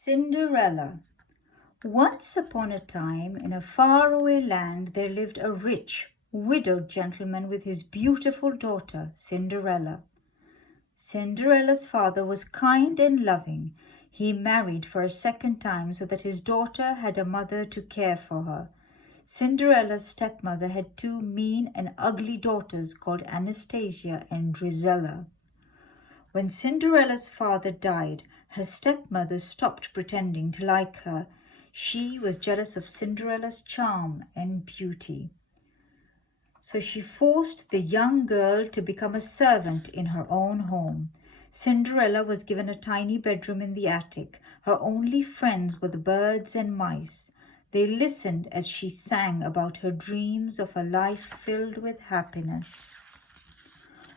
Cinderella. Once upon a time, in a faraway land, there lived a rich, widowed gentleman with his beautiful daughter, Cinderella. Cinderella's father was kind and loving. He married for a second time so that his daughter had a mother to care for her. Cinderella's stepmother had two mean and ugly daughters called Anastasia and Drizella. When Cinderella's father died, her stepmother stopped pretending to like her. She was jealous of Cinderella's charm and beauty. So she forced the young girl to become a servant in her own home. Cinderella was given a tiny bedroom in the attic. Her only friends were the birds and mice. They listened as she sang about her dreams of a life filled with happiness.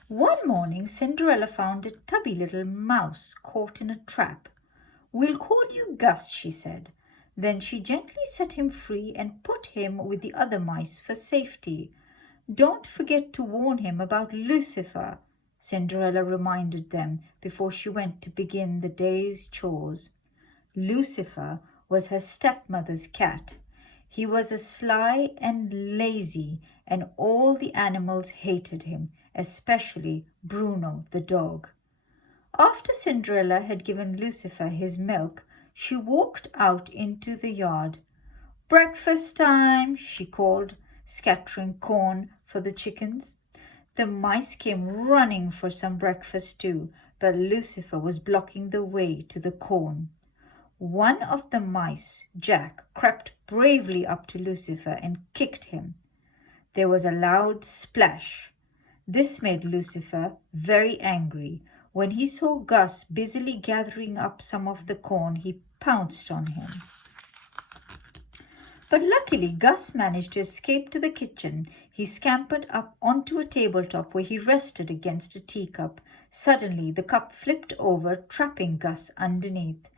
One morning, Cinderella found a tubby little mouse caught in a trap. "We'll call you Gus," she said. Then she gently set him free and put him with the other mice for safety. "Don't forget to warn him about Lucifer," Cinderella reminded them before she went to begin the day's chores. Lucifer was her stepmother's cat. He was sly and lazy, and all the animals hated him, especially Bruno the dog. After Cinderella had given Lucifer his milk, she walked out into the yard. "Breakfast time," she called, scattering corn for the chickens. The mice came running for some breakfast too, but Lucifer was blocking the way to the corn. One of the mice, Jack, crept bravely up to Lucifer and kicked him. There was a loud splash. This made Lucifer very angry. When he saw Gus busily gathering up some of the corn, he pounced on him. But luckily, Gus managed to escape to the kitchen. He scampered up onto a tabletop where he rested against a teacup. Suddenly, the cup flipped over, trapping Gus underneath.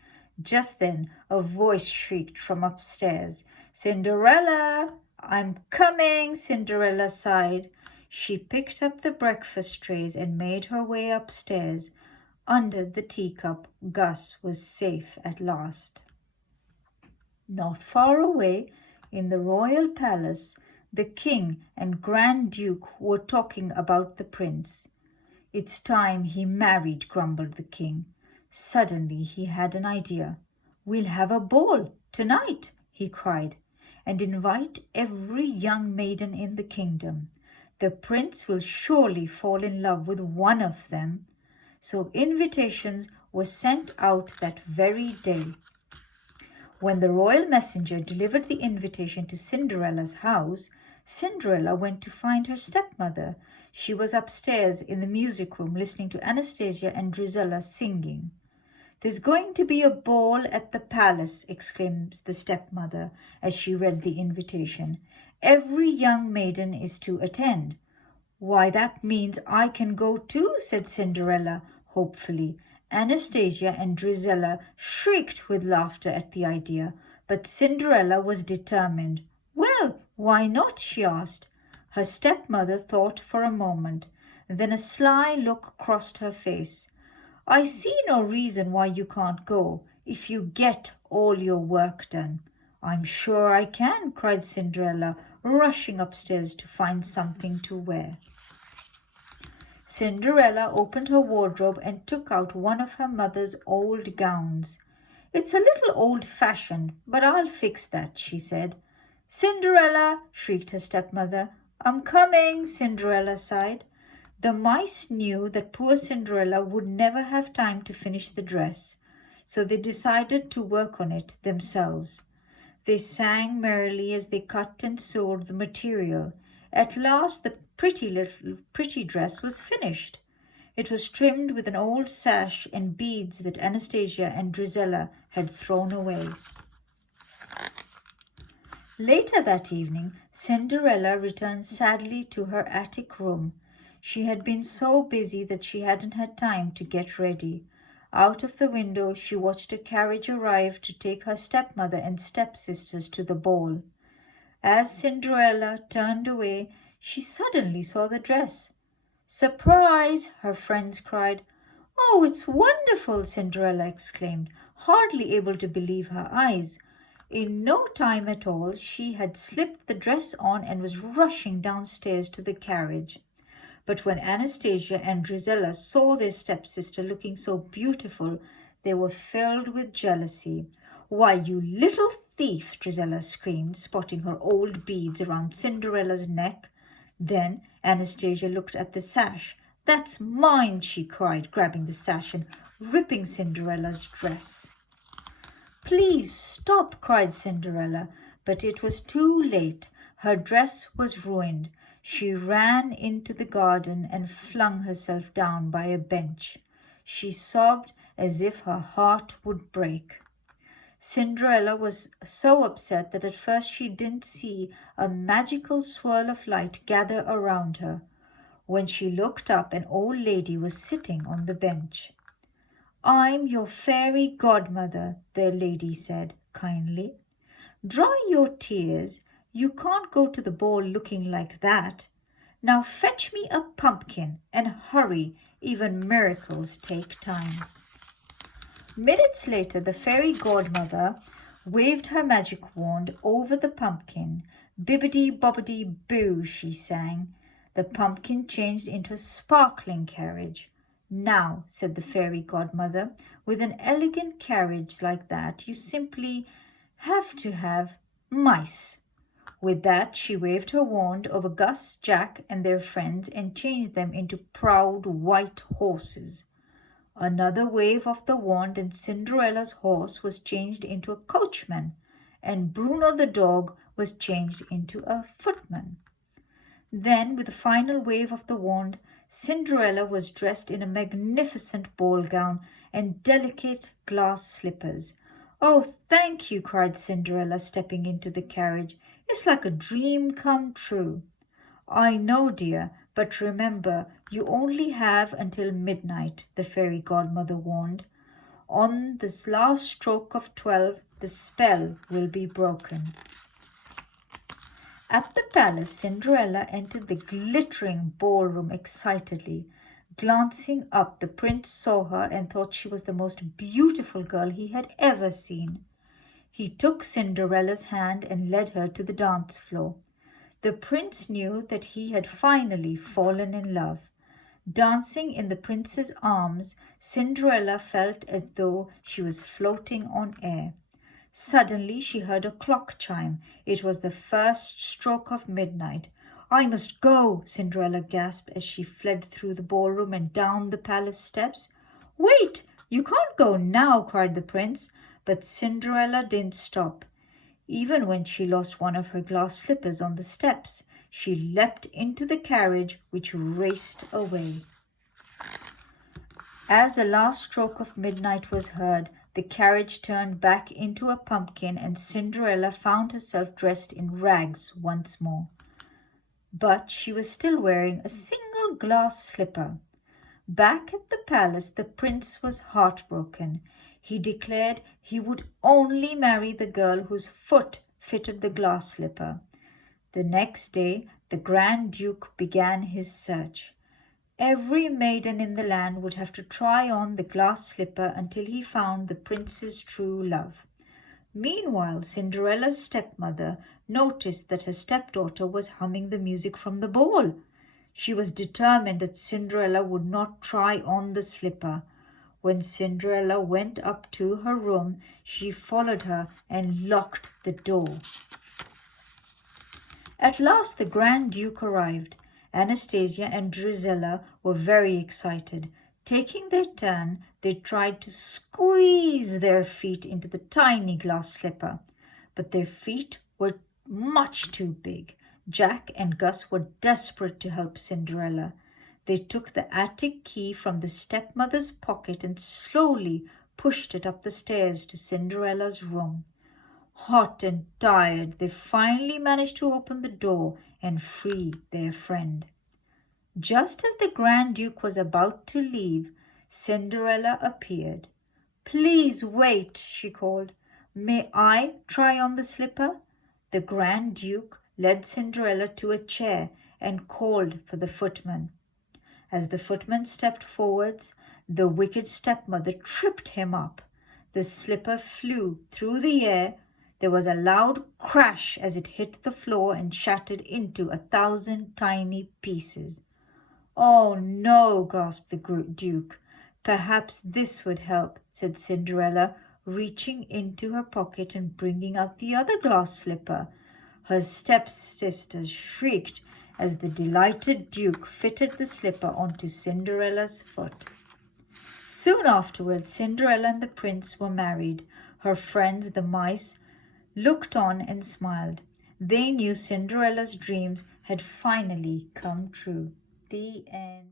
Just then, a voice shrieked from upstairs. "Cinderella! I'm coming!" Cinderella sighed. She picked up the breakfast trays and made her way upstairs. Under the teacup, Gus was safe at last. Not far away, in the royal palace, the king and Grand Duke were talking about the prince. "It's time he married," grumbled the king. Suddenly he had an idea. "We'll have a ball tonight," he cried, "and invite every young maiden in the kingdom. The prince will surely fall in love with one of them." So invitations were sent out that very day. When the royal messenger delivered the invitation to Cinderella's house, Cinderella went to find her stepmother. She was upstairs in the music room listening to Anastasia and Drizella singing. "There's going to be a ball at the palace," exclaimed the stepmother as she read the invitation. "Every young maiden is to attend." "Why, that means I can go too," said Cinderella hopefully. Anastasia and Drizella shrieked with laughter at the idea, but Cinderella was determined. "Well, why not?" she asked. Her stepmother thought for a moment. Then a sly look crossed her face. "I see no reason why you can't go, if you get all your work done." "I'm sure I can," cried Cinderella, rushing upstairs to find something to wear. Cinderella opened her wardrobe and took out one of her mother's old gowns. "It's a little old-fashioned, but I'll fix that," she said. "Cinderella!" shrieked her stepmother. "I'm coming," Cinderella sighed. The mice knew that poor Cinderella would never have time to finish the dress, so they decided to work on it themselves. They sang merrily as they cut and sewed the material. At last the pretty dress was finished. It was trimmed with an old sash and beads that Anastasia and Drizella had thrown away. Later that evening, Cinderella returned sadly to her attic room. She had been so busy that she hadn't had time to get ready. Out of the window, she watched a carriage arrive to take her stepmother and stepsisters to the ball. As Cinderella turned away, she suddenly saw the dress. "Surprise!" her friends cried. "Oh, it's wonderful!" Cinderella exclaimed. hardly able to believe her eyes. In no time at all, she had slipped the dress on and was rushing downstairs to the carriage. But when Anastasia and Drizella saw their stepsister looking so beautiful, they were filled with jealousy. "Why, you little thief!" Drizella screamed, spotting her old beads around Cinderella's neck. Then Anastasia looked at the sash. "That's mine!" she cried, grabbing the sash and ripping Cinderella's dress. "Please stop!" cried Cinderella, but it was too late. Her dress was ruined. She ran into the garden and flung herself down by a bench. She sobbed as if her heart would break. Cinderella was so upset that at first she didn't see a magical swirl of light gather around her. When she looked up, an old lady was sitting on the bench. "I'm your fairy godmother," the lady said kindly. "Dry your tears. You can't go to the ball looking like that. Now fetch me a pumpkin, and hurry. Even miracles take time." Minutes later, the fairy godmother waved her magic wand over the pumpkin. "Bibbidi-bobbidi-boo," she sang. The pumpkin changed into a sparkling carriage. "Now," said the fairy godmother, "with an elegant carriage like that, you simply have to have mice." With that, she waved her wand over Gus, Jack, and their friends and changed them into proud white horses. Another wave of the wand and Cinderella's horse was changed into a coachman, and Bruno the dog was changed into a footman. Then, with a final wave of the wand, Cinderella was dressed in a magnificent ball gown and delicate glass slippers. "Oh, thank you!" cried Cinderella, stepping into the carriage. "It's like a dream come true." "I know, dear, but remember, you only have until midnight," the fairy godmother warned. "On this last stroke of 12, the spell will be broken." At the palace, Cinderella entered the glittering ballroom excitedly. Glancing up, the prince saw her and thought she was the most beautiful girl he had ever seen. He took Cinderella's hand and led her to the dance floor. The prince knew that he had finally fallen in love. Dancing in the prince's arms, Cinderella felt as though she was floating on air. Suddenly she heard a clock chime. It was the first stroke of midnight. "I must go," Cinderella gasped as she fled through the ballroom and down the palace steps. "Wait, you can't go now," cried the prince, but Cinderella didn't stop. Even when she lost one of her glass slippers on the steps, she leapt into the carriage, which raced away. As the last stroke of midnight was heard, the carriage turned back into a pumpkin, and Cinderella found herself dressed in rags once more. But she was still wearing a single glass slipper. Back at the palace, the prince was heartbroken. He declared he would only marry the girl whose foot fitted the glass slipper. The next day, the Grand Duke began his search. Every maiden in the land would have to try on the glass slipper until he found the prince's true love. Meanwhile, Cinderella's stepmother noticed that her stepdaughter was humming the music from the ball. She was determined that Cinderella would not try on the slipper. When Cinderella went up to her room, she followed her and locked the door. At last the Grand Duke arrived. Anastasia and Drizella were very excited. Taking their turn, they tried to squeeze their feet into the tiny glass slipper, but their feet were much too big. Jack and Gus were desperate to help Cinderella. They took the attic key from the stepmother's pocket and slowly pushed it up the stairs to Cinderella's room. Hot and tired, they finally managed to open the door and free their friend. Just as the Grand Duke was about to leave, Cinderella appeared. "Please wait," she called. "May I try on the slipper?" The Grand Duke led Cinderella to a chair and called for the footman. As the footman stepped forwards, the wicked stepmother tripped him up. The slipper flew through the air. There was a loud crash as it hit the floor and shattered into 1,000 tiny pieces. "Oh no!" gasped the Duke. "Perhaps this would help," said Cinderella, reaching into her pocket and bringing out the other glass slipper. Her stepsisters shrieked as the delighted Duke fitted the slipper onto Cinderella's foot. Soon afterwards, Cinderella and the prince were married. Her friends, the mice, looked on and smiled. They knew Cinderella's dreams had finally come true. The end.